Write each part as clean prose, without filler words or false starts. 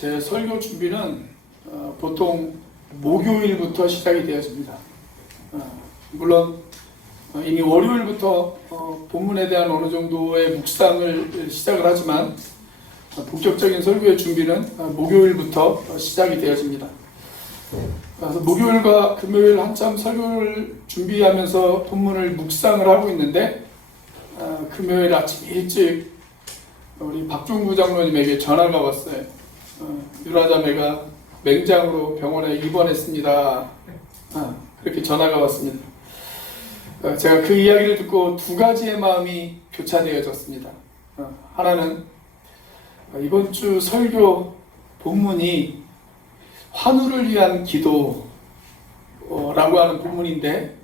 제 설교 준비는 보통 목요일부터 시작이 되어집니다. 물론 이미 월요일부터 본문에 대한 어느 정도의 묵상을 시작을 하지만 본격적인 설교의 준비는 목요일부터 시작이 되어집니다. 그래서 목요일과 금요일 한참 설교를 준비하면서 본문을 묵상을 하고 있는데 금요일 아침 일찍 우리 박종구 장로님에게 전화가 왔어요. 유라자매가 맹장으로 병원에 입원했습니다. 그렇게 전화가 왔습니다. 제가 그 이야기를 듣고 두 가지의 마음이 교차되어졌습니다. 하나는 이번 주 설교 본문이 환우를 위한 기도라고 하는 본문인데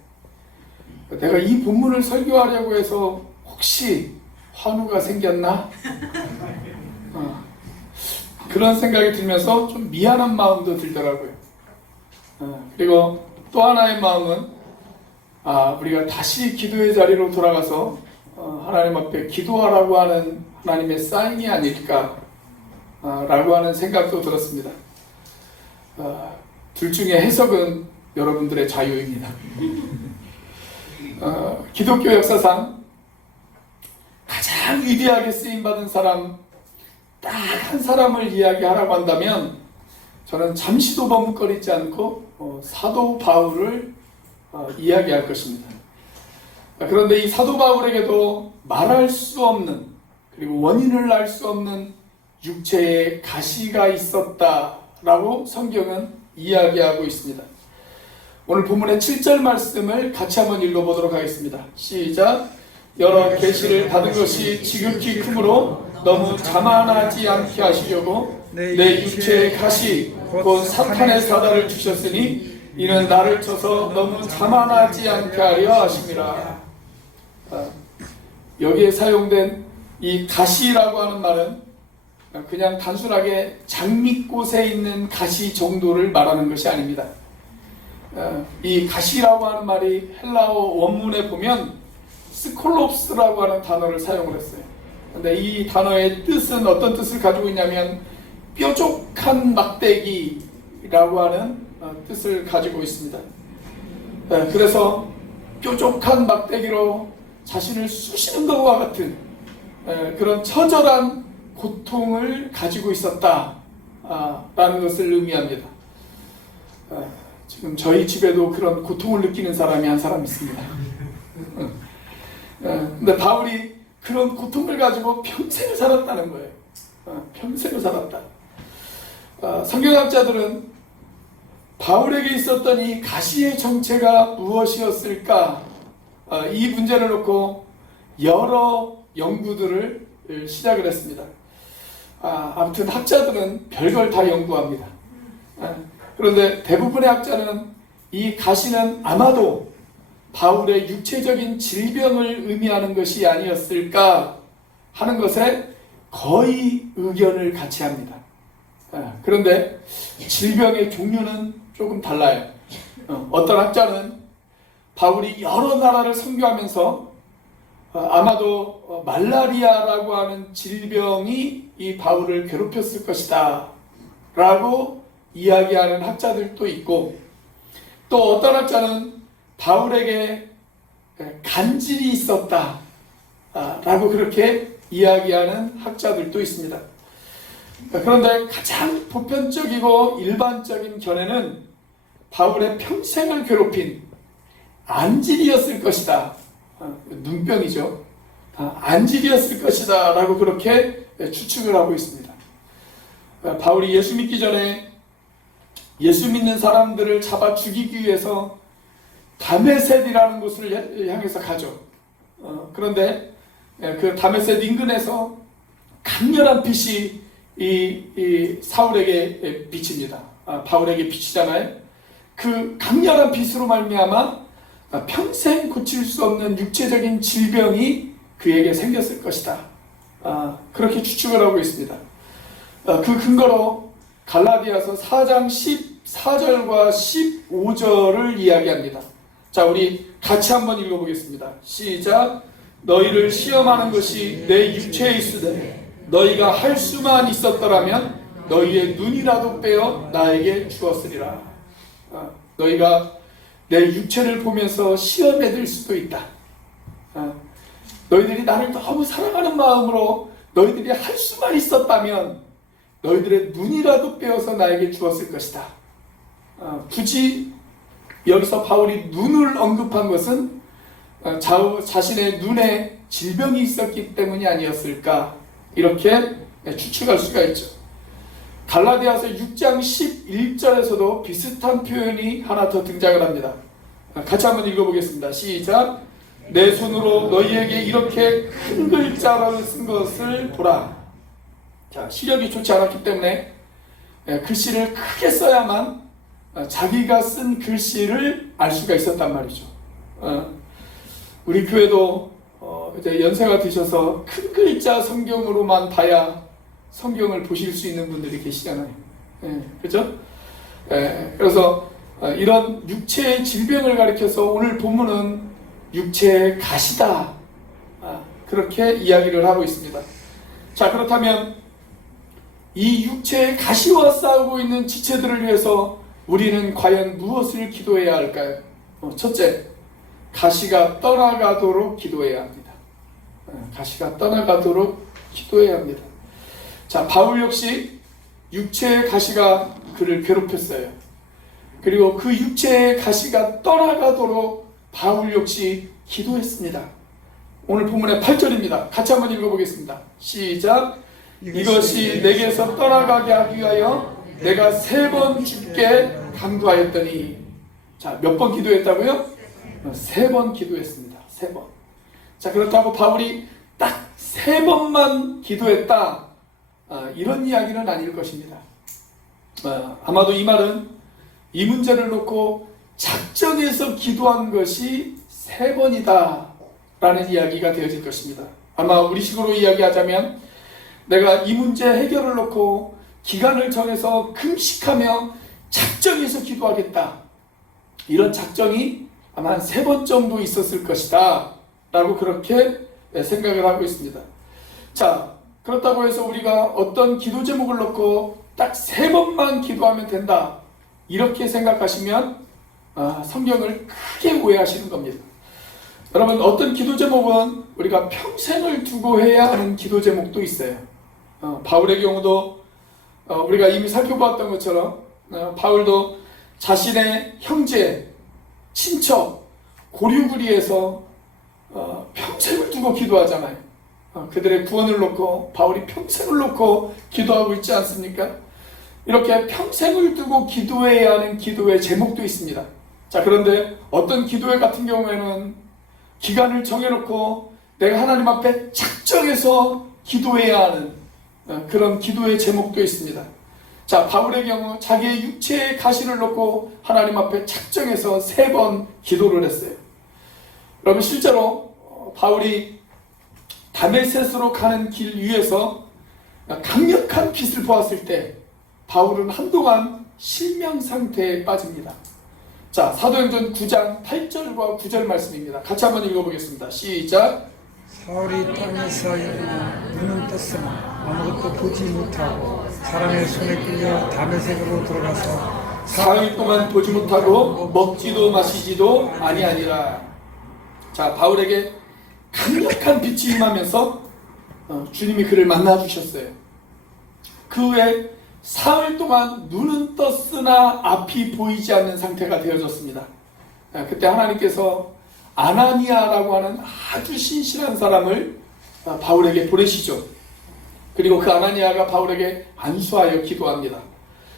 내가 이 본문을 설교하려고 해서 혹시 환우가 생겼나? 그런 생각이 들면서 좀 미안한 마음도 들더라고요. 그리고 또 하나의 마음은 우리가 다시 기도의 자리로 돌아가서 하나님 앞에 기도하라고 하는 하나님의 사인이 아닐까 라고 하는 생각도 들었습니다. 둘 중에 해석은 여러분들의 자유입니다. 기독교 역사상 가장 위대하게 쓰임받은 사람 딱 한 사람을 이야기하라고 한다면 저는 잠시도 머뭇거리지 않고 사도 바울을 이야기할 것입니다. 그런데 이 사도 바울에게도 말할 수 없는 그리고 원인을 알 수 없는 육체의 가시가 있었다라고 성경은 이야기하고 있습니다. 오늘 본문의 7절 말씀을 같이 한번 읽어보도록 하겠습니다. 시작! 여러 계시를 받은 것이 지극히 크므로 너무 자만하지 않게 하시려고 내 육체의 가시 곧 사탄의 사다를 주셨으니 이는 나를 쳐서 너무 자만하지 않게 하려 하심이라. 여기에 사용된 이 가시라고 하는 말은 그냥 단순하게 장미꽃에 있는 가시 정도를 말하는 것이 아닙니다. 이 가시라고 하는 말이 헬라어 원문에 보면 스콜롭스라고 하는 단어를 사용을 했어요. 근데 이 단어의 뜻은 어떤 뜻을 가지고 있냐면 뾰족한 막대기라고 하는 뜻을 가지고 있습니다. 그래서 뾰족한 막대기로 자신을 쑤시는 것과 같은 그런 처절한 고통을 가지고 있었다 라는 것을 의미합니다. 지금 저희 집에도 그런 고통을 느끼는 사람이 한 사람 있습니다. 근데 바울이 그런 고통을 가지고 평생을 살았다는 거예요. 평생을 살았다. 성경학자들은 바울에게 있었던 이 가시의 정체가 무엇이었을까? 이 문제를 놓고 여러 연구들을 시작을 했습니다. 아무튼 학자들은 별걸 다 연구합니다. 그런데 대부분의 학자는 이 가시는 아마도 바울의 육체적인 질병을 의미하는 것이 아니었을까 하는 것에 거의 의견을 같이 합니다. 그런데 질병의 종류는 조금 달라요. 어떤 학자는 바울이 여러 나라를 선교하면서 아마도 말라리아라고 하는 질병이 이 바울을 괴롭혔을 것이다 라고 이야기하는 학자들도 있고, 또 어떤 학자는 바울에게 간질이 있었다 라고 그렇게 이야기하는 학자들도 있습니다. 그런데 가장 보편적이고 일반적인 견해는 바울의 평생을 괴롭힌 안질이었을 것이다. 눈병이죠. 안질이었을 것이다 라고 그렇게 추측을 하고 있습니다. 바울이 예수 믿기 전에 예수 믿는 사람들을 잡아 죽이기 위해서 다메섹이라는 곳을 향해서 가죠. 그런데 그 다메섹 인근에서 강렬한 빛이 이 사울에게 비칩니다. 바울에게 비치잖아요. 그 강렬한 빛으로 말미암아 평생 고칠 수 없는 육체적인 질병이 그에게 생겼을 것이다. 그렇게 추측을 하고 있습니다. 그 근거로 갈라디아서 4장 14절과 15절을 이야기합니다. 자, 우리 같이 한번 읽어보겠습니다. 시작! 너희를 시험하는 것이 내 육체에 있으되 너희가 할 수만 있었더라면 너희의 눈이라도 빼어 나에게 주었으리라. 너희가 내 육체를 보면서 시험에 들 수도 있다. 너희들이 나를 너무 사랑하는 마음으로 너희들이 할 수만 있었다면 너희들의 눈이라도 빼어서 나에게 주었을 것이다. 굳이 여기서 바울이 눈을 언급한 것은 자신의 눈에 질병이 있었기 때문이 아니었을까, 이렇게 추측할 수가 있죠. 갈라디아서 6장 11절에서도 비슷한 표현이 하나 더 등장을 합니다. 같이 한번 읽어보겠습니다. 시작. 내 손으로 너희에게 이렇게 큰 글자로 쓴 것을 보라. 자, 시력이 좋지 않았기 때문에 글씨를 크게 써야만 자기가 쓴 글씨를 알 수가 있었단 말이죠. 우리 교회도 이제 연세가 드셔서 큰 글자 성경으로만 봐야 성경을 보실 수 있는 분들이 계시잖아요. 그렇죠? 그래서 이런 육체의 질병을 가리켜서 오늘 본문은 육체의 가시다, 그렇게 이야기를 하고 있습니다. 자, 그렇다면 이 육체의 가시와 싸우고 있는 지체들을 위해서 우리는 과연 무엇을 기도해야 할까요? 첫째, 가시가 떠나가도록 기도해야 합니다. 가시가 떠나가도록 기도해야 합니다. 자, 바울 역시 육체의 가시가 그를 괴롭혔어요. 그리고 그 육체의 가시가 떠나가도록 바울 역시 기도했습니다. 오늘 본문의 8절입니다. 같이 한번 읽어보겠습니다. 시작. 이것이 내게서 떠나가게 하기 위하여 내가 3번 주께 간구하였더니. 자, 몇 번 기도했다고요? 3번 기도했습니다. 3번. 자, 그렇다고 바울이 딱 3번만 기도했다, 이런 이야기는 아닐 것입니다. 아마도 이 말은 이 문제를 놓고 작정해서 기도한 것이 3번이다 라는 이야기가 되어질 것입니다. 아마 우리식으로 이야기하자면 내가 이 문제 해결을 놓고 기간을 정해서 금식하며 작정해서 기도하겠다, 이런 작정이 아마 한 3번 정도 있었을 것이다 라고 그렇게 생각을 하고 있습니다. 자, 그렇다고 해서 우리가 어떤 기도 제목을 놓고 딱 3번만 기도하면 된다, 이렇게 생각하시면 성경을 크게 오해하시는 겁니다. 여러분, 어떤 기도 제목은 우리가 평생을 두고 해야 하는 기도 제목도 있어요. 바울의 경우도 우리가 이미 살펴보았던 것처럼 바울도 자신의 형제, 친척, 고륙을 위해서 평생을 두고 기도하잖아요. 그들의 구원을 놓고 바울이 평생을 놓고 기도하고 있지 않습니까? 이렇게 평생을 두고 기도해야 하는 기도의 제목도 있습니다. 자, 그런데 어떤 기도회 같은 경우에는 기간을 정해놓고 내가 하나님 앞에 작정해서 기도해야 하는 그런 기도의 제목도 있습니다. 자, 바울의 경우 자기의 육체의 가시를 놓고 하나님 앞에 작정해서 3번 기도를 했어요. 여러분, 실제로 바울이 다메섹으로 가는 길 위에서 강력한 빛을 보았을 때 바울은 한동안 실명 상태에 빠집니다. 자, 사도행전 9장 8절과 9절 말씀입니다. 같이 한번 읽어보겠습니다. 시작. 사울이 땅에서 눈은 떴으나 아무것도 보지 못하고 사람의 손에 끌려 다메섹으로 들어가서 4일 동안 보지 못하고 먹지도 마시지도 아니하니라. 자, 바울에게 강력한 빛이 임하면서 주님이 그를 만나주셨어요. 그 후에 사흘 동안 눈은 떴으나 앞이 보이지 않는 상태가 되어졌습니다. 그때 하나님께서 아나니아라고 하는 아주 신실한 사람을 바울에게 보내시죠. 그리고 그 아나니아가 바울에게 안수하여 기도합니다.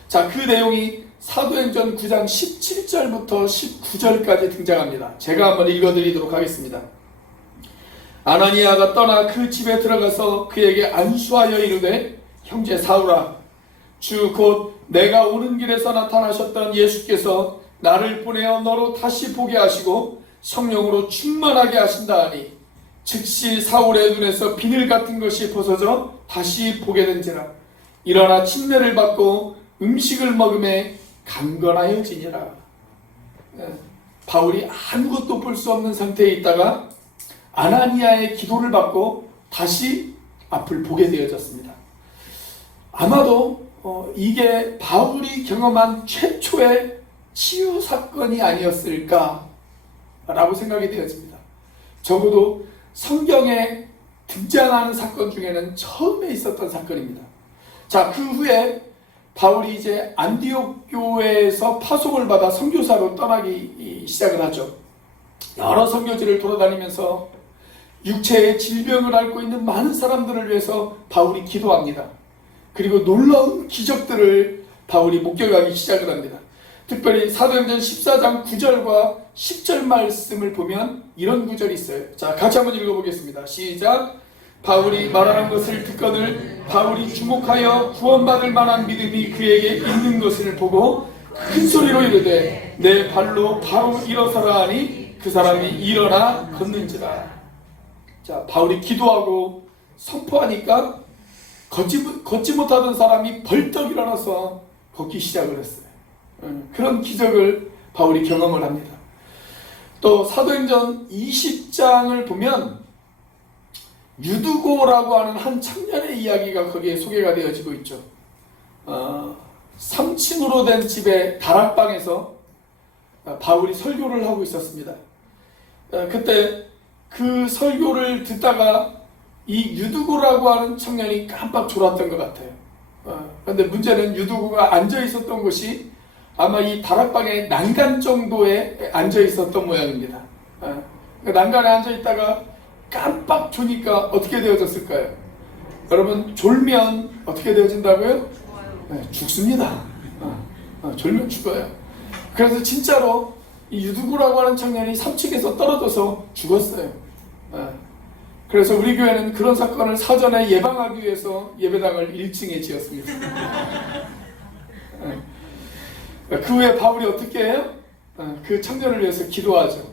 자, 그 내용이 사도행전 9장 17절부터 19절까지 등장합니다. 제가 한번 읽어드리도록 하겠습니다. 아나니아가 떠나 그 집에 들어가서 그에게 안수하여 이르되, 형제 사울아, 주 곧 내가 오는 길에서 나타나셨던 예수께서 나를 보내어 너로 다시 보게 하시고 성령으로 충만하게 하신다 하니, 즉시 사울의 눈에서 비늘 같은 것이 벗어져 다시 보게 된지라. 일어나 침례를 받고 음식을 먹음에 강건하여지니라. 바울이 아무것도 볼 수 없는 상태에 있다가 아나니아의 기도를 받고 다시 앞을 보게 되어졌습니다. 아마도 이게 바울이 경험한 최초의 치유 사건이 아니었을까라고 생각이 되어집니다. 적어도 성경에 등장하는 사건 중에는 처음에 있었던 사건입니다. 자, 그 후에 바울이 이제 안디옥 교회에서 파송을 받아 선교사로 떠나기 시작을 하죠. 여러 선교지를 돌아다니면서 육체의 질병을 앓고 있는 많은 사람들을 위해서 바울이 기도합니다. 그리고 놀라운 기적들을 바울이 목격하기 시작을 합니다. 특별히 사도행전 14장 9절과 10절 말씀을 보면 이런 구절이 있어요. 자, 같이 한번 읽어보겠습니다. 시작. 바울이 말하는 것을 듣거늘 바울이 주목하여 구원받을 만한 믿음이 그에게 있는 것을 보고 큰 소리로 이르되 내 발로 바로 일어서라 하니 그 사람이 일어나 걷는지라. 자, 바울이 기도하고 선포하니까 걷지 못하던 사람이 벌떡 일어나서 걷기 시작을 했어요. 그런 기적을 바울이 경험을 합니다. 또 사도행전 20장을 보면 유두고라고 하는 한 청년의 이야기가 거기에 소개가 되어지고 있죠. 3층으로 된 집의 다락방에서 바울이 설교를 하고 있었습니다. 그때 그 설교를 듣다가 이 유두고라고 하는 청년이 깜빡 졸았던 것 같아요. 그런데 문제는 유두고가 앉아 있었던 곳이 아마 이 다락방의 난간 정도에 앉아 있었던 모양입니다. 난간에 앉아 있다가 깜빡 조니까 어떻게 되어졌을까요? 여러분, 졸면 어떻게 되어진다고요? 죽습니다. 졸면 죽어요. 그래서 진짜로 이 유두구라고 하는 청년이 3층에서 떨어져서 죽었어요. 그래서 우리 교회는 그런 사건을 사전에 예방하기 위해서 예배당을 1층에 지었습니다. 그 후에 바울이 어떻게 해요? 그 청년을 위해서 기도하죠.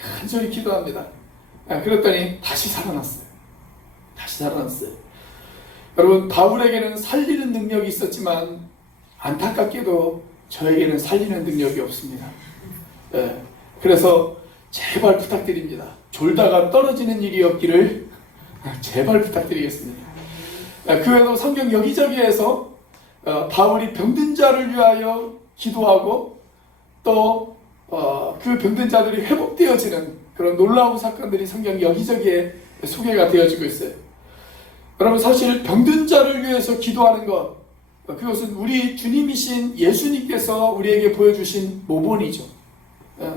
간절히 기도합니다. 그랬더니 다시 살아났어요. 다시 살아났어요. 여러분, 바울에게는 살리는 능력이 있었지만 안타깝게도 저에게는 살리는 능력이 없습니다. 그래서 제발 부탁드립니다. 졸다가 떨어지는 일이 없기를 제발 부탁드리겠습니다. 그 외에도 성경 여기저기에서 바울이 병든 자를 위하여 기도하고 또 그 병든 자들이 회복되어지는 그런 놀라운 사건들이 성경 여기저기에 소개가 되어지고 있어요. 여러분, 사실 병든 자를 위해서 기도하는 것, 그것은 우리 주님이신 예수님께서 우리에게 보여주신 모본이죠.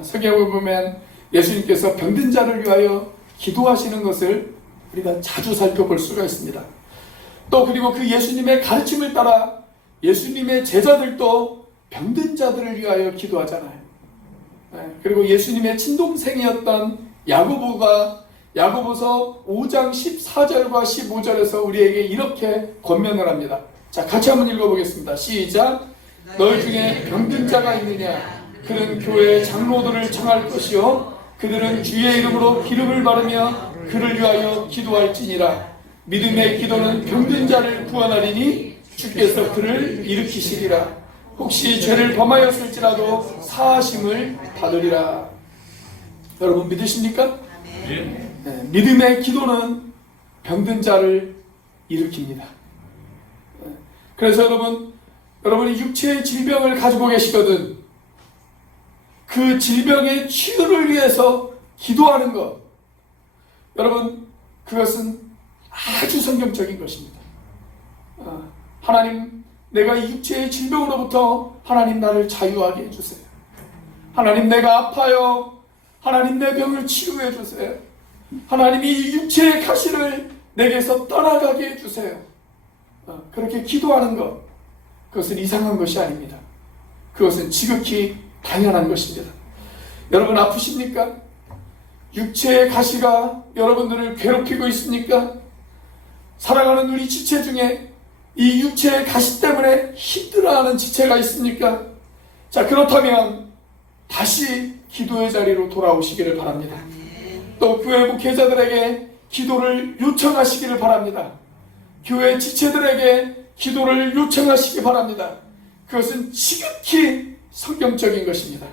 성경을 보면 예수님께서 병든 자를 위하여 기도하시는 것을 우리가 자주 살펴볼 수가 있습니다. 또 그리고 그 예수님의 가르침을 따라 예수님의 제자들도 병든 자들을 위하여 기도하잖아요. 그리고 예수님의 친동생이었던 야고보가 야고보서 5장 14절과 15절에서 우리에게 이렇게 권면을 합니다. 자, 같이 한번 읽어보겠습니다. 시작. 너희 중에 병든 자가 있느냐? 그는 교회 장로들을 청할 것이요 그들은 주의 이름으로 기름을 바르며 그를 위하여 기도할지니라. 믿음의 기도는 병든 자를 구원하리니 주께서 그를 일으키시리라. 혹시 죄를 범하였을지라도 사하심을 받으리라. 여러분, 믿으십니까? 네. 믿음의 기도는 병든 자를 일으킵니다. 그래서 여러분이 육체의 질병을 가지고 계시거든 그 질병의 치유를 위해서 기도하는 것, 여러분, 그것은 아주 성경적인 것입니다. 하나님, 내가 이 육체의 질병으로부터 하나님 나를 자유하게 해주세요. 하나님, 내가 아파요. 하나님, 내 병을 치유해 주세요. 하나님이 이 육체의 가시를 내게서 떠나가게 해주세요. 그렇게 기도하는 것, 그것은 이상한 것이 아닙니다. 그것은 지극히 당연한 것입니다. 여러분, 아프십니까? 육체의 가시가 여러분들을 괴롭히고 있습니까? 사랑하는 우리 지체 중에 이 육체의 가시 때문에 힘들어하는 지체가 있습니까? 자, 그렇다면 다시 기도의 자리로 돌아오시기를 바랍니다. 또 교회 목회자들에게 기도를 요청하시기를 바랍니다. 교회 지체들에게 기도를 요청하시기 바랍니다. 그것은 지극히 성경적인 것입니다.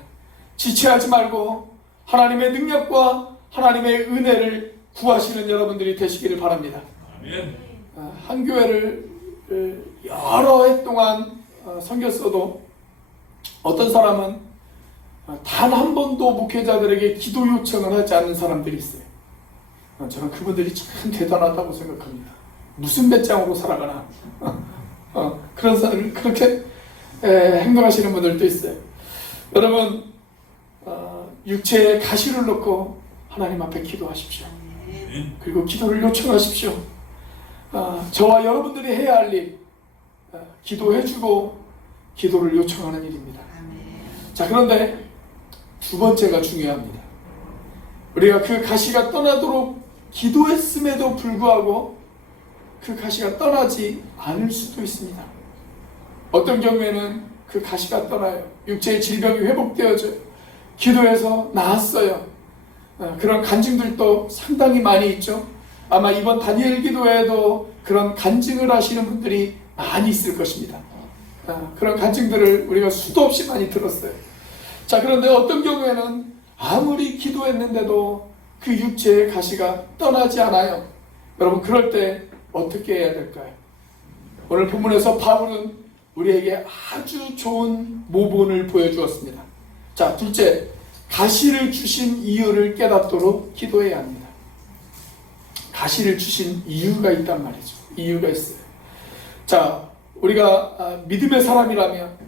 지체하지 말고 하나님의 능력과 하나님의 은혜를 구하시는 여러분들이 되시기를 바랍니다. 한 교회를 여러 해 동안 섬겼어도 어떤 사람은 단 한 번도 목회자들에게 기도 요청을 하지 않는 사람들이 있어요. 저는 그분들이 참 대단하다고 생각합니다. 무슨 배짱으로 살아가나. 그런 사람을 그렇게 행동하시는 분들도 있어요. 여러분, 육체에 가시를 놓고 하나님 앞에 기도하십시오. 그리고 기도를 요청하십시오. 저와 여러분들이 해야 할 일, 기도해주고 기도를 요청하는 일입니다. 자, 그런데 두 번째가 중요합니다. 우리가 그 가시가 떠나도록 기도했음에도 불구하고 그 가시가 떠나지 않을 수도 있습니다. 어떤 경우에는 그 가시가 떠나요. 육체의 질병이 회복되어져요. 기도해서 나았어요. 그런 간증들도 상당히 많이 있죠. 아마 이번 다니엘 기도회에도 그런 간증을 하시는 분들이 많이 있을 것입니다. 그런 간증들을 우리가 수도 없이 많이 들었어요. 자, 그런데 어떤 경우에는 아무리 기도했는데도 그 육체의 가시가 떠나지 않아요. 여러분, 그럴 때 어떻게 해야 될까요? 오늘 본문에서 바울은 우리에게 아주 좋은 모본을 보여주었습니다. 자, 둘째, 가시를 주신 이유를 깨닫도록 기도해야 합니다. 가시를 주신 이유가 있단 말이죠. 이유가 있어요. 자, 우리가 믿음의 사람이라면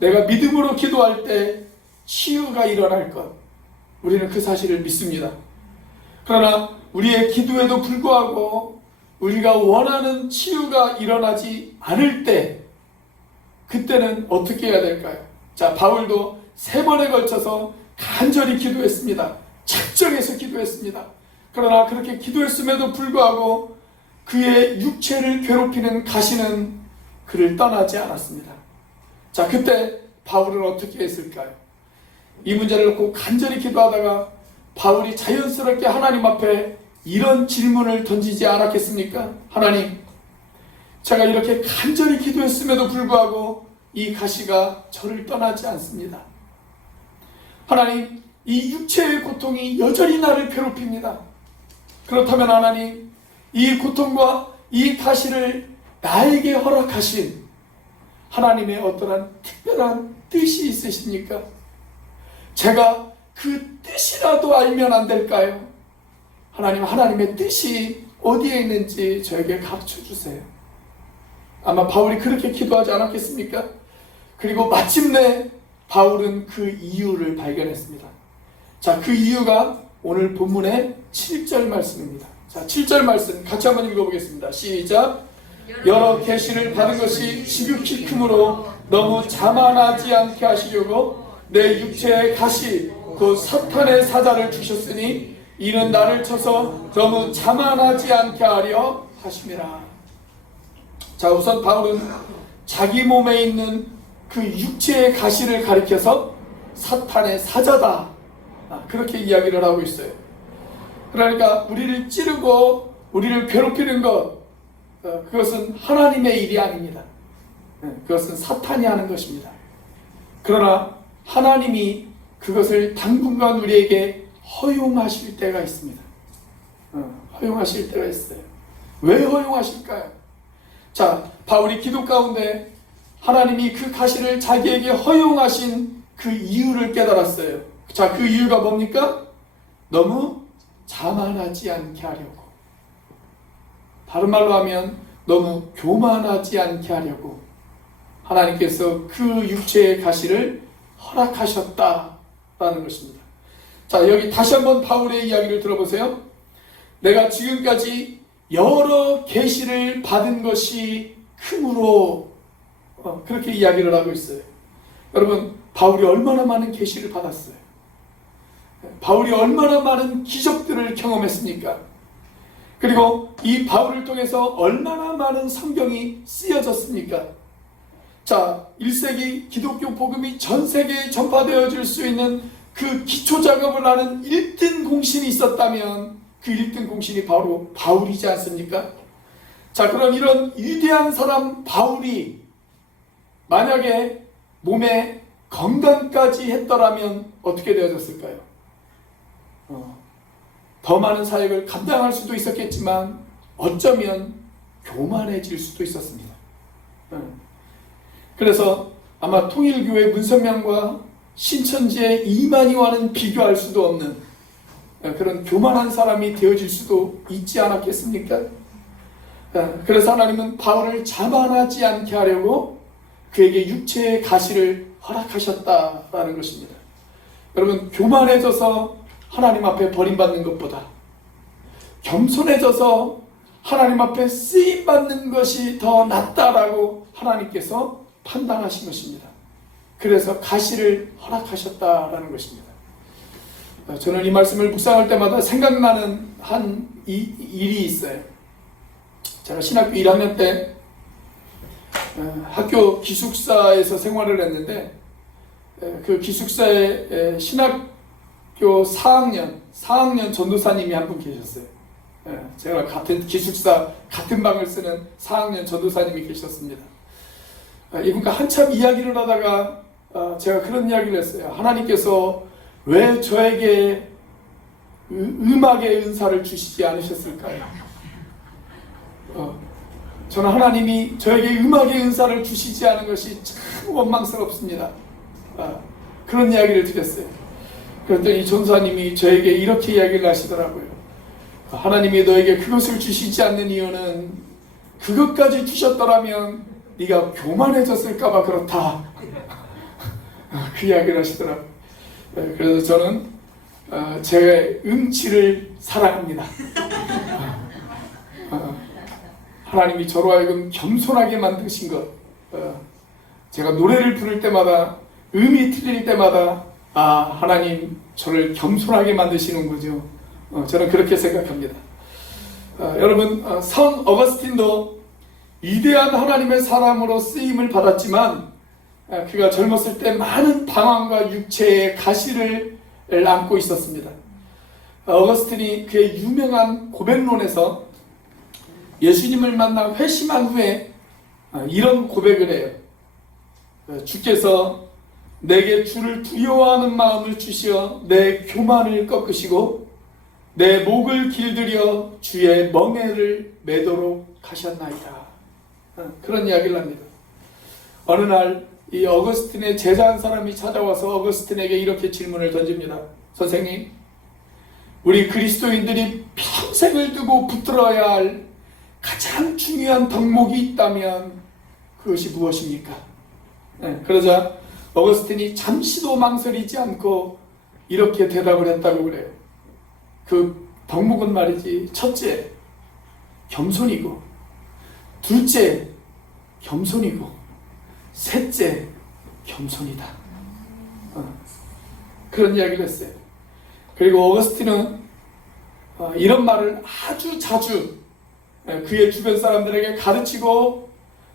내가 믿음으로 기도할 때 치유가 일어날 것, 우리는 그 사실을 믿습니다. 그러나 우리의 기도에도 불구하고 우리가 원하는 치유가 일어나지 않을 때, 그때는 어떻게 해야 될까요? 자, 바울도 3번에 걸쳐서 간절히 기도했습니다. 작정해서 기도했습니다. 그러나 그렇게 기도했음에도 불구하고 그의 육체를 괴롭히는 가시는 그를 떠나지 않았습니다. 자, 그때 바울은 어떻게 했을까요? 이 문제를 놓고 간절히 기도하다가 바울이 자연스럽게 하나님 앞에 이런 질문을 던지지 않았겠습니까? 하나님, 제가 이렇게 간절히 기도했음에도 불구하고 이 가시가 저를 떠나지 않습니다. 하나님, 이 육체의 고통이 여전히 나를 괴롭힙니다. 그렇다면 하나님, 이 고통과 이 가시를 나에게 허락하신 하나님의 어떠한 특별한 뜻이 있으십니까? 제가 그 뜻이라도 알면 안 될까요? 하나님, 하나님의 뜻이 어디에 있는지 저에게 가르쳐 주세요. 아마 바울이 그렇게 기도하지 않았겠습니까? 그리고 마침내 바울은 그 이유를 발견했습니다. 자, 그 이유가 오늘 본문의 7절 말씀입니다. 자, 7절 말씀 같이 한번 읽어보겠습니다. 시작. 여러 계시를 받은 것이 지극히 크므로 너무 자만하지 않게 하시려고 내 육체의 가시 그 사탄의 사자를 주셨으니 이는 나를 쳐서 너무 자만하지 않게 하려 하심이라. 자, 우선 바울은 자기 몸에 있는 그 육체의 가시를 가리켜서 사탄의 사자다, 그렇게 이야기를 하고 있어요. 그러니까 우리를 찌르고 우리를 괴롭히는 것, 그것은 하나님의 일이 아닙니다. 그것은 사탄이 하는 것입니다. 그러나 하나님이 그것을 당분간 우리에게 허용하실 때가 있습니다. 허용하실 때가 있어요. 왜 허용하실까요? 자, 바울이 기도 가운데 하나님이 그 가시를 자기에게 허용하신 그 이유를 깨달았어요. 자, 그 이유가 뭡니까? 너무 자만하지 않게 하려고. 다른 말로 하면 너무 교만하지 않게 하려고 하나님께서 그 육체의 가시를 허락하셨다라는 것입니다. 자, 여기 다시 한번 바울의 이야기를 들어보세요. 내가 지금까지 여러 계시를 받은 것이 크므로, 그렇게 이야기를 하고 있어요. 여러분, 바울이 얼마나 많은 계시를 받았어요? 바울이 얼마나 많은 기적들을 경험했습니까? 그리고 이 바울을 통해서 얼마나 많은 성경이 쓰여졌습니까? 자, 1세기 기독교 복음이 전 세계에 전파되어질 수 있는 그 기초 작업을 하는 1등 공신이 있었다면 그 1등 공신이 바로 바울이지 않습니까? 자, 그럼 이런 위대한 사람 바울이 만약에 몸에 건강까지 했더라면 어떻게 되어졌을까요? 더 많은 사역을 감당할 수도 있었겠지만 어쩌면 교만해질 수도 있었습니다. 그래서 아마 통일교회 문선명과 신천지의 이만희와는 비교할 수도 없는 그런 교만한 사람이 되어질 수도 있지 않았겠습니까? 그래서 하나님은 바울을 자만하지 않게 하려고 그에게 육체의 가시를 허락하셨다라는 것입니다. 여러분, 교만해져서 하나님 앞에 버림받는 것보다 겸손해져서 하나님 앞에 쓰임받는 것이 더 낫다라고 하나님께서 판단하신 것입니다. 그래서 가시를 허락하셨다라는 것입니다. 저는 이 말씀을 묵상할 때마다 생각나는 한 일이 있어요. 제가 신학교 1학년 때 학교 기숙사에서 생활을 했는데 그 기숙사에 신학교 4학년 전도사님이 한 분 계셨어요. 제가 같은 기숙사 같은 방을 쓰는 4학년 전도사님이 계셨습니다. 이분과 한참 이야기를 하다가 제가 그런 이야기를 했어요. 하나님께서 왜 저에게 음악의 은사를 주시지 않으셨을까요? 저는 하나님이 저에게 음악의 은사를 주시지 않은 것이 참 원망스럽습니다. 그런 이야기를 드렸어요. 그랬더니 전사님이 저에게 이렇게 이야기를 하시더라고요. 하나님이 너에게 그것을 주시지 않는 이유는 그것까지 주셨더라면 네가 교만해졌을까 봐 그렇다. 그 이야기를 하시더라고요. 그래서 저는 제 음치를 사랑합니다. 하나님이 저로 하여금 겸손하게 만드신 것, 제가 노래를 부를 때마다 음이 틀릴 때마다 하나님 저를 겸손하게 만드시는 거죠. 저는 그렇게 생각합니다. 여러분, 성 어거스틴도 위대한 하나님의 사람으로 쓰임을 받았지만 그가 젊었을 때 많은 방황과 육체의 가시를 안고 있었습니다. 어거스틴이 그의 유명한 고백론에서 예수님을 만나 회심한 후에 이런 고백을 해요. 주께서 내게 주를 두려워하는 마음을 주시어 내 교만을 꺾으시고 내 목을 길들여 주의 멍에를 매도록 하셨나이다. 그런 이야기를 합니다. 어느 날 이 어거스틴의 제자 한 사람이 찾아와서 어거스틴에게 이렇게 질문을 던집니다. 선생님, 우리 그리스도인들이 평생을 두고 붙들어야 할 가장 중요한 덕목이 있다면 그것이 무엇입니까? 그러자 어거스틴이 잠시도 망설이지 않고 이렇게 대답을 했다고 그래요. 그 덕목은 말이지, 첫째, 겸손이고, 둘째, 겸손이고, 셋째, 겸손이다. 그런 이야기를 했어요. 그리고 어거스틴은 이런 말을 아주 자주 그의 주변 사람들에게 가르치고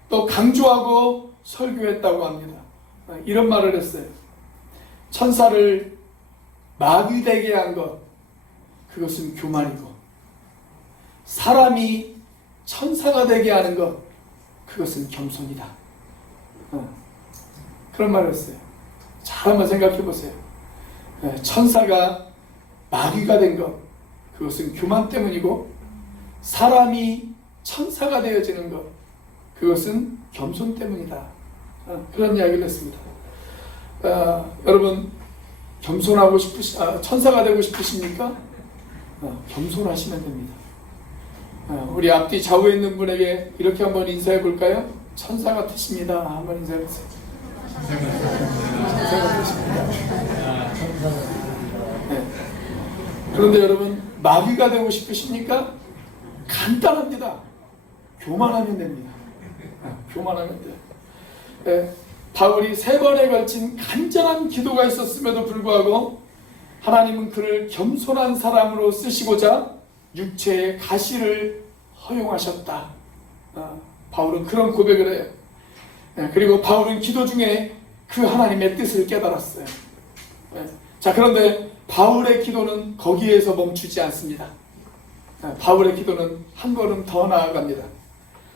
또 강조하고 설교했다고 합니다. 이런 말을 했어요. 천사를 마귀 되게 한 것, 그것은 교만이고, 사람이 천사가 되게 하는 것, 그것은 겸손이다. 그런 말을 했어요. 잘 한번 생각해 보세요. 천사가 마귀가 된 것, 그것은 교만 때문이고, 사람이 천사가 되어지는 것, 그것은 겸손 때문이다. 그런 이야기를 했습니다. 여러분, 겸손하고 천사가 되고 싶으십니까? 겸손하시면 됩니다. 우리 앞뒤 좌우에 있는 분에게 이렇게 한번 인사해 볼까요? 천사 같으십니다. 한번 인사해 보세요. 천사 같으십니다. 네. 그런데 여러분, 마귀가 되고 싶으십니까? 간단합니다. 교만하면 됩니다. 교만하면 돼요. 바울이 3번에 걸친 간절한 기도가 있었음에도 불구하고 하나님은 그를 겸손한 사람으로 쓰시고자 육체의 가시를 허용하셨다. 바울은 그런 고백을 해요. 그리고 바울은 기도 중에 그 하나님의 뜻을 깨달았어요. 자, 그런데 바울의 기도는 거기에서 멈추지 않습니다. 바울의 기도는 한 걸음 더 나아갑니다.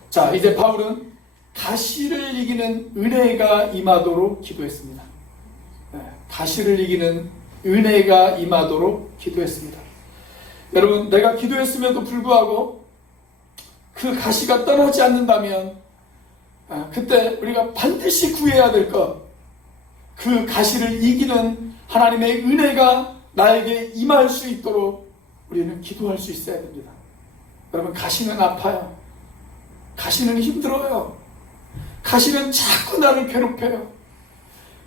자, 이제 바울은 가시를 이기는 은혜가 임하도록 기도했습니다. 가시를 이기는 은혜가 임하도록 기도했습니다. 여러분, 내가 기도했음에도 불구하고 그 가시가 떠나지 않는다면 그때 우리가 반드시 구해야 될 것, 그 가시를 이기는 하나님의 은혜가 나에게 임할 수 있도록 우리는 기도할 수 있어야 됩니다. 여러분, 가시는 아파요. 가시는 힘들어요. 가시는 자꾸 나를 괴롭혀요.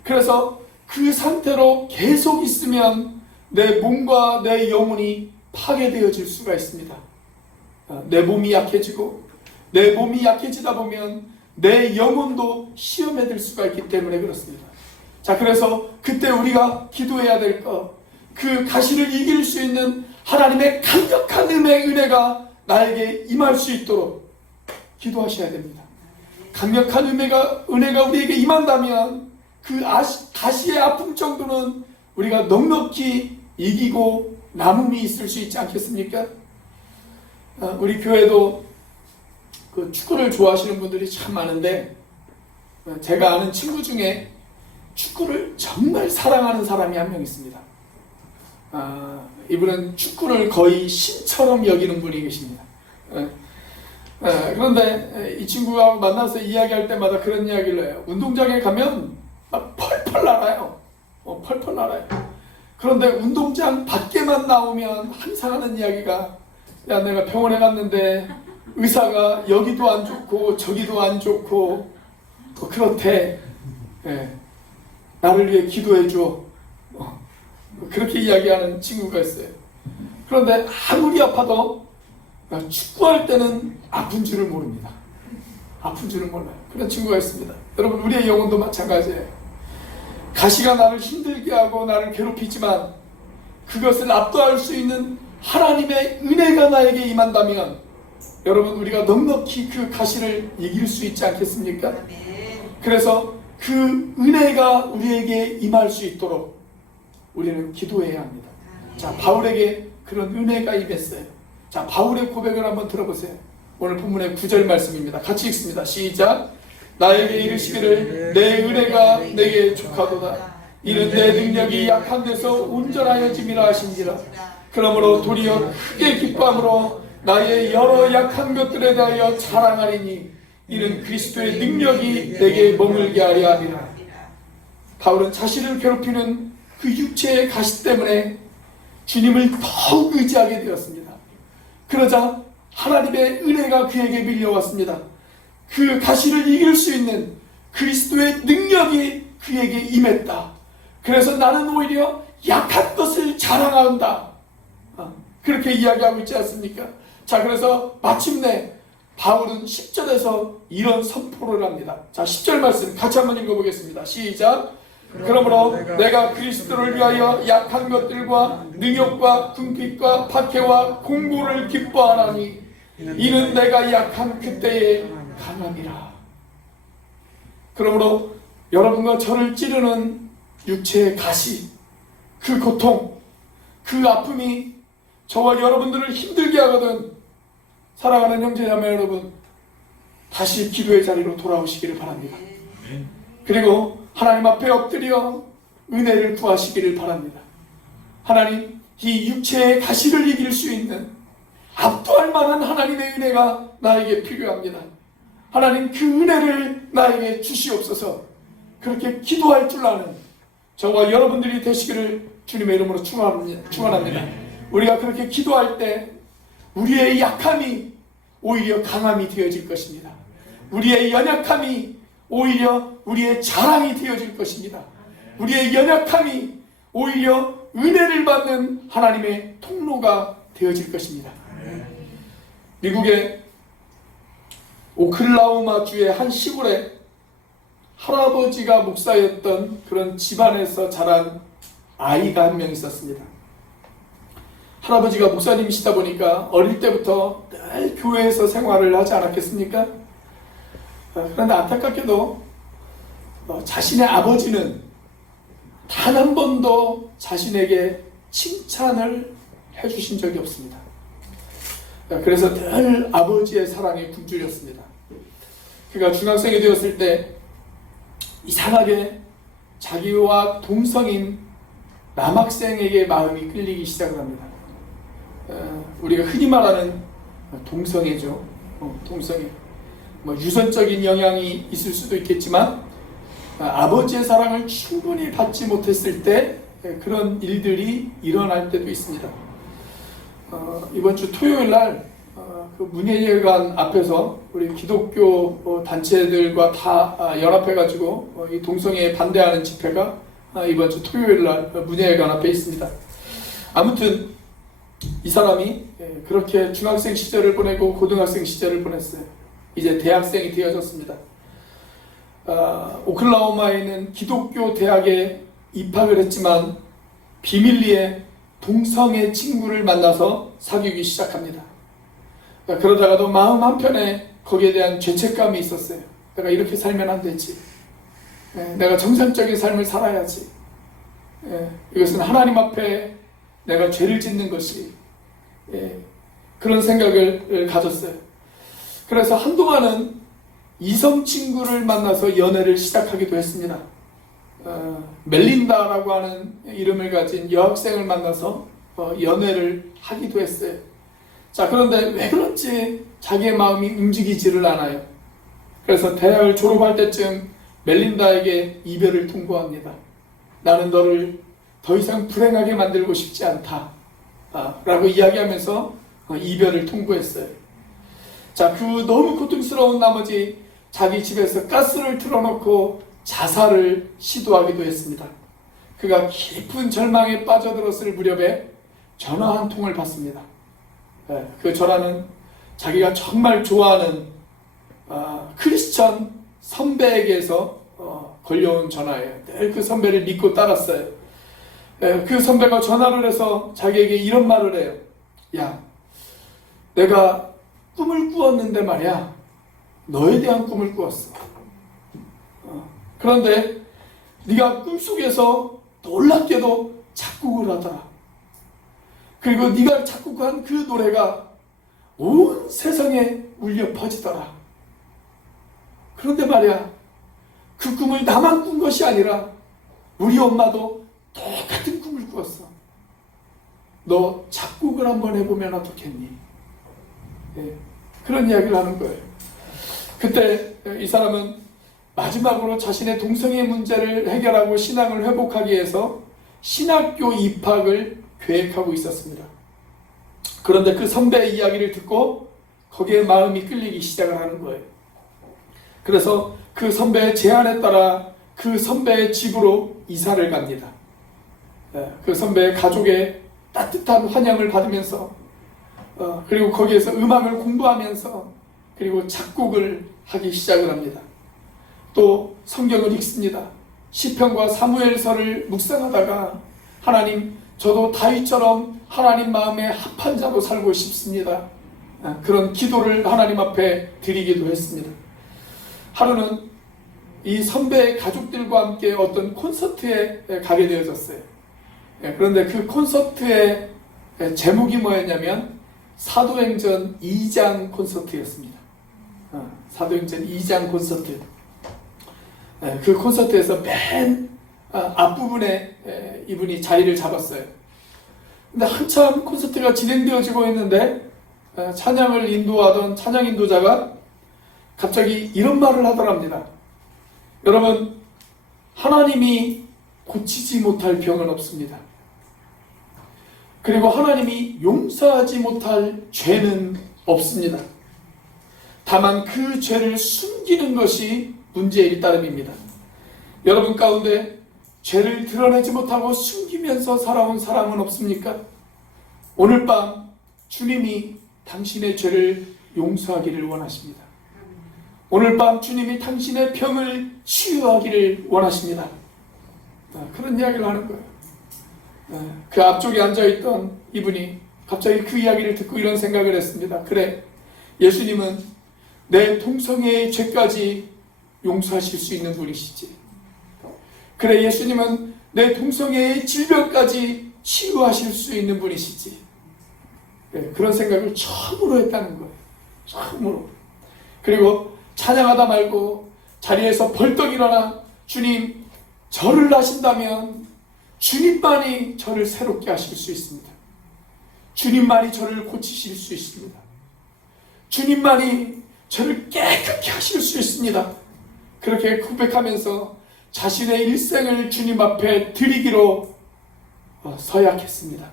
그래서 그 상태로 계속 있으면 내 몸과 내 영혼이 파괴되어질 수가 있습니다. 내 몸이 약해지고, 내 몸이 약해지다 보면 내 영혼도 시험에 들 수가 있기 때문에 그렇습니다. 자, 그래서 그때 우리가 기도해야 될 것, 그 가시를 이길 수 있는 하나님의 강력한 은혜가 나에게 임할 수 있도록 기도하셔야 됩니다. 강력한 은혜가 우리에게 임한다면 그 가시의 아픔 정도는 우리가 넉넉히 이기고 남음이 있을 수 있지 않겠습니까? 우리 교회도 그 축구를 좋아하시는 분들이 참 많은데, 제가 아는 친구 중에 축구를 정말 사랑하는 사람이 한 명 있습니다. 이분은 축구를 거의 신처럼 여기는 분이 계십니다. 그런데 이 친구가 만나서 이야기할 때마다 그런 이야기를 해요. 운동장에 가면 막 펄펄 날아요. 펄펄 날아요. 그런데 운동장 밖에만 나오면 항상 하는 이야기가, 야, 내가 병원에 갔는데 의사가 여기도 안 좋고 저기도 안 좋고 그렇대. 나를 위해 기도해 줘. 그렇게 이야기하는 친구가 있어요. 그런데 아무리 아파도 축구할 때는 아픈 줄을 모릅니다. 아픈 줄을 몰라요. 그런 친구가 있습니다. 여러분, 우리의 영혼도 마찬가지예요. 가시가 나를 힘들게 하고 나를 괴롭히지만 그것을 압도할 수 있는 하나님의 은혜가 나에게 임한다면, 여러분, 우리가 넉넉히 그 가시를 이길 수 있지 않겠습니까? 그래서 그 은혜가 우리에게 임할 수 있도록 우리는 기도해야 합니다. 자, 바울에게 그런 은혜가 임했어요. 자, 바울의 고백을 한번 들어보세요. 오늘 본문의 9절 말씀입니다. 같이 읽습니다. 시작. 나에게 이르시기를 내 은혜가 내게 족하도다. 이는 내 능력이 약한 데서 온전하여짐이라 하신지라. 그러므로 도리어 크게 기뻐함으로 나의 여러 약한 것들에 대하여 자랑하리니 이는 그리스도의 능력이 내게 머물게 하려 함이라. 바울은 자신을 괴롭히는 그 육체의 가시 때문에 주님을 더욱 의지하게 되었습니다. 그러자 하나님의 은혜가 그에게 밀려왔습니다. 그 가시를 이길 수 있는 그리스도의 능력이 그에게 임했다. 그래서 나는 오히려 약한 것을 자랑한다. 그렇게 이야기하고 있지 않습니까? 자, 그래서 마침내 바울은 10절에서 이런 선포를 합니다. 자, 10절 말씀 같이 한번 읽어보겠습니다. 시작. 그러므로 내가 그리스도를 위하여 약한 것들과 능욕과 궁핍과 박해와 공고를 기뻐하나니 이는 내가 약한 그때에 강함이라. 그러므로 여러분과 저를 찌르는 육체의 가시, 그 고통, 그 아픔이 저와 여러분들을 힘들게 하거든, 사랑하는 형제자매 여러분, 다시 기도의 자리로 돌아오시기를 바랍니다. 그리고 하나님 앞에 엎드려 은혜를 구하시기를 바랍니다. 하나님, 이 육체의 가시를 이길 수 있는 압도할 만한 하나님의 은혜가 나에게 필요합니다. 하나님, 그 은혜를 나에게 주시옵소서. 그렇게 기도할 줄 아는 저와 여러분들이 되시기를 주님의 이름으로 축원합니다. 우리가 그렇게 기도할 때 우리의 약함이 오히려 강함이 되어질 것입니다. 우리의 연약함이 오히려 우리의 자랑이 되어질 것입니다. 우리의 연약함이 오히려 은혜를 받는 하나님의 통로가 되어질 것입니다. 미국의 오클라호마 주의 한 시골에 할아버지가 목사였던 그런 집안에서 자란 아이가 한 명 있었습니다. 할아버지가 목사님이시다 보니까 어릴 때부터 늘 교회에서 생활을 하지 않았겠습니까? 그런데 안타깝게도 자신의 아버지는 단 한 번도 자신에게 칭찬을 해주신 적이 없습니다. 그래서 늘 아버지의 사랑에 굶주렸습니다. 그가 중학생이 되었을 때 이상하게 자기와 동성인 남학생에게 마음이 끌리기 시작을 합니다. 우리가 흔히 말하는 동성애죠. 동성애. 뭐 유전적인 영향이 있을 수도 있겠지만 아버지의 사랑을 충분히 받지 못했을 때 그런 일들이 일어날 때도 있습니다. 이번 주 토요일 날 그 문예회관 앞에서 우리 기독교 단체들과 다 연합해가지고 이 동성애에 반대하는 집회가 이번 주 토요일 날 문예회관 앞에 있습니다. 아무튼 이 사람이 그렇게 중학생 시절을 보내고 고등학생 시절을 보냈어요. 이제 대학생이 되어졌습니다. 오클라호마에 있는 기독교 대학에 입학을 했지만 비밀리에 동성애 친구를 만나서 사귀기 시작합니다. 그러다가도 마음 한편에 거기에 대한 죄책감이 있었어요. 내가 이렇게 살면 안 되지. 내가 정상적인 삶을 살아야지. 이것은 하나님 앞에 내가 죄를 짓는 것이, 그런 생각을 가졌어요. 그래서 한동안은 이성 친구를 만나서 연애를 시작하기도 했습니다. 멜린다라고 하는 이름을 가진 여학생을 만나서 연애를 하기도 했어요. 자, 그런데 왜 그런지 자기의 마음이 움직이지를 않아요. 그래서 대학을 졸업할 때쯤 멜린다에게 이별을 통보합니다. 나는 너를 더 이상 불행하게 만들고 싶지 않다 라고 이야기하면서 이별을 통보했어요. 자, 그 너무 고통스러운 나머지 자기 집에서 가스를 틀어놓고 자살을 시도하기도 했습니다. 그가 깊은 절망에 빠져들었을 무렵에 전화 한 통을 받습니다. 그 전화는 자기가 정말 좋아하는 크리스천 선배에게서 걸려온 전화예요. 늘 그 선배를 믿고 따랐어요. 그 선배가 전화를 해서 자기에게 이런 말을 해요. 야, 내가 꿈을 꾸었는데 말이야, 너에 대한 꿈을 꾸었어. 그런데 네가 꿈속에서 놀랍게도 작곡을 하더라. 그리고 네가 작곡한 그 노래가 온 세상에 울려 퍼지더라. 그런데 말이야, 그 꿈을 나만 꾼 것이 아니라 우리 엄마도 똑같은 꿈을 꾸었어. 너 작곡을 한번 해보면 어떻겠니? 그런 이야기를 하는 거예요. 그때 이 사람은 마지막으로 자신의 동성애 문제를 해결하고 신앙을 회복하기 위해서 신학교 입학을 계획하고 있었습니다. 그런데 그 선배의 이야기를 듣고 거기에 마음이 끌리기 시작을 하는 거예요. 그래서 그 선배의 제안에 따라 그 선배의 집으로 이사를 갑니다. 그 선배의 가족의 따뜻한 환영을 받으면서 그리고 거기에서 음악을 공부하면서 그리고 작곡을 하기 시작을 합니다. 또 성경을 읽습니다. 시편과 사무엘서를 묵상하다가 하나님, 저도 다윗처럼 하나님 마음에 합한 자로 살고 싶습니다. 그런 기도를 하나님 앞에 드리기도 했습니다. 하루는 이 선배의 가족들과 함께 어떤 콘서트에 가게 되어졌어요. 그런데 그 콘서트의 제목이 뭐였냐면 사도행전 2장 콘서트였습니다. 사도행전 2장 콘서트. 그 콘서트에서 맨 앞부분에 이분이 자리를 잡았어요. 근데 한참 콘서트가 진행되어지고 있는데 찬양을 인도하던 찬양 인도자가 갑자기 이런 말을 하더랍니다. 여러분, 하나님이 고치지 못할 병은 없습니다. 그리고 하나님이 용서하지 못할 죄는 없습니다. 다만 그 죄를 숨기는 것이 문제일 따름입니다. 여러분 가운데 죄를 드러내지 못하고 숨기면서 살아온 사람은 없습니까? 오늘 밤 주님이 당신의 죄를 용서하기를 원하십니다. 오늘 밤 주님이 당신의 병을 치유하기를 원하십니다. 그런 이야기를 하는 거예요. 그 앞쪽에 앉아있던 이분이 갑자기 그 이야기를 듣고 이런 생각을 했습니다. 그래, 예수님은 내 동성애의 죄까지 용서하실 수 있는 분이시지. 그래, 예수님은 내 동성애의 질병까지 치유하실 수 있는 분이시지. 그런 생각을 처음으로 했다는 거예요. 처음으로. 그리고 찬양하다 말고 자리에서 벌떡 일어나 주님, 저를 아신다면 주님만이 저를 새롭게 하실 수 있습니다. 주님만이 저를 고치실 수 있습니다. 주님만이 저를 깨끗게 하실 수 있습니다. 그렇게 고백하면서 자신의 일생을 주님 앞에 드리기로 서약했습니다.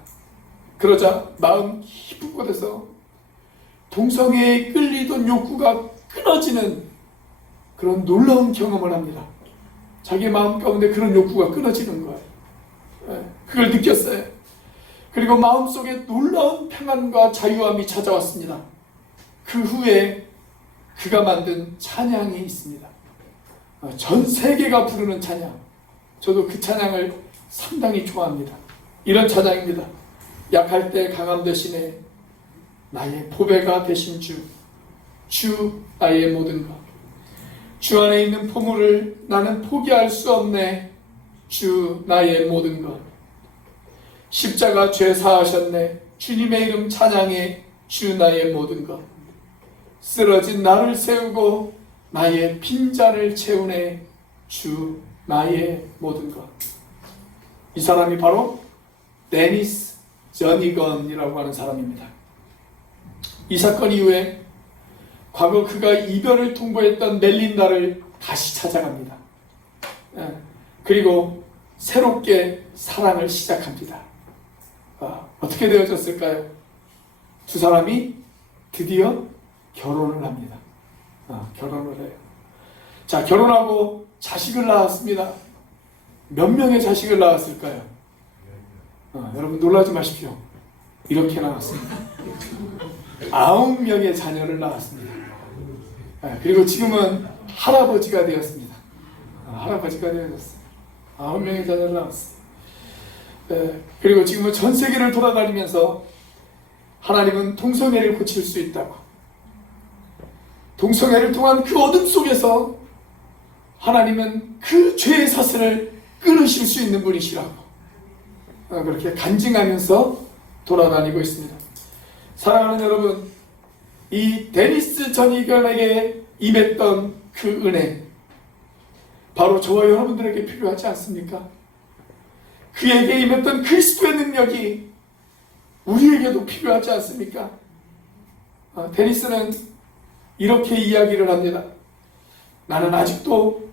그러자 마음 깊은 곳에서 동성애에 끌리던 욕구가 끊어지는 그런 놀라운 경험을 합니다. 자기 마음 가운데 그런 욕구가 끊어지는 거예요. 그걸 느꼈어요. 그리고 마음속에 놀라운 평안과 자유함이 찾아왔습니다. 그 후에 그가 만든 찬양이 있습니다. 전 세계가 부르는 찬양. 저도 그 찬양을 상당히 좋아합니다. 이런 찬양입니다. 약할 때 강함 대신에 나의 보배가 되신 주 나의 모든 것. 주 안에 있는 보물을 나는 포기할 수 없네. 주 나의 모든 것. 십자가 죄 사하셨네. 주님의 이름 찬양해. 주 나의 모든 것. 쓰러진 나를 세우고 나의 빈잔을 채우네. 주 나의 모든 것. 이 사람이 바로 데니스 저니건이라고 하는 사람입니다. 이 사건 이후에 과거 그가 이별을 통보했던 멜린다를 다시 찾아갑니다. 그리고 새롭게 사랑을 시작합니다. 어떻게 되어졌을까요? 두 사람이 드디어 결혼을 합니다. 결혼을 해요. 자, 결혼하고 자식을 낳았습니다. 몇 명의 자식을 낳았을까요? 여러분 놀라지 마십시오. 이렇게 낳았습니다. 9명의 자녀를 낳았습니다. 그리고 지금은 할아버지가 되었습니다. 할아버지가 되었습니다. 9명의 자녀를 낳았습니다. 그리고 지금은 전 세계를 돌아다니면서 하나님은 동성애를 고칠 수 있다고, 동성애를 통한 그 어둠 속에서 하나님은 그 죄의 사슬을 끊으실 수 있는 분이시라고 그렇게 간증하면서 돌아다니고 있습니다. 사랑하는 여러분, 이 데니스 저니건에게 임했던 그 은혜, 바로 저와 여러분들에게 필요하지 않습니까? 그에게 임했던 그리스도의 능력이 우리에게도 필요하지 않습니까? 데니스는 이렇게 이야기를 합니다. 나는 아직도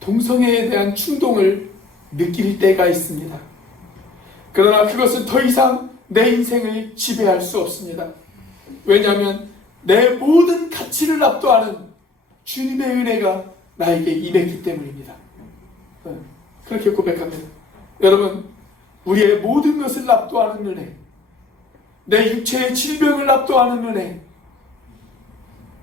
동성애에 대한 충동을 느낄 때가 있습니다. 그러나 그것은 더 이상 내 인생을 지배할 수 없습니다. 왜냐하면 내 모든 가치를 압도하는 주님의 은혜가 나에게 임했기 때문입니다. 그렇게 고백합니다. 여러분, 우리의 모든 것을 압도하는 은혜, 내 육체의 질병을 압도하는 은혜,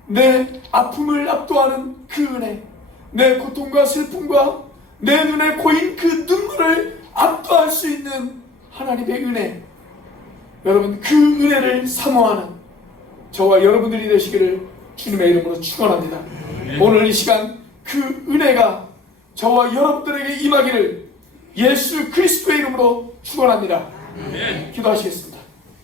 내 아픔을 압도하는 그 은혜, 내 고통과 슬픔과 내 눈에 고인 그 눈물을 압도할 수 있는 하나님의 은혜, 여러분 그 은혜를 사모하는 저와 여러분들이 되시기를 주님의 이름으로 축원합니다. 오늘 이 시간 그 은혜가 저와 여러분들에게 임하기를 예수 그리스도의 이름으로 축원합니다. 기도하시겠습니다.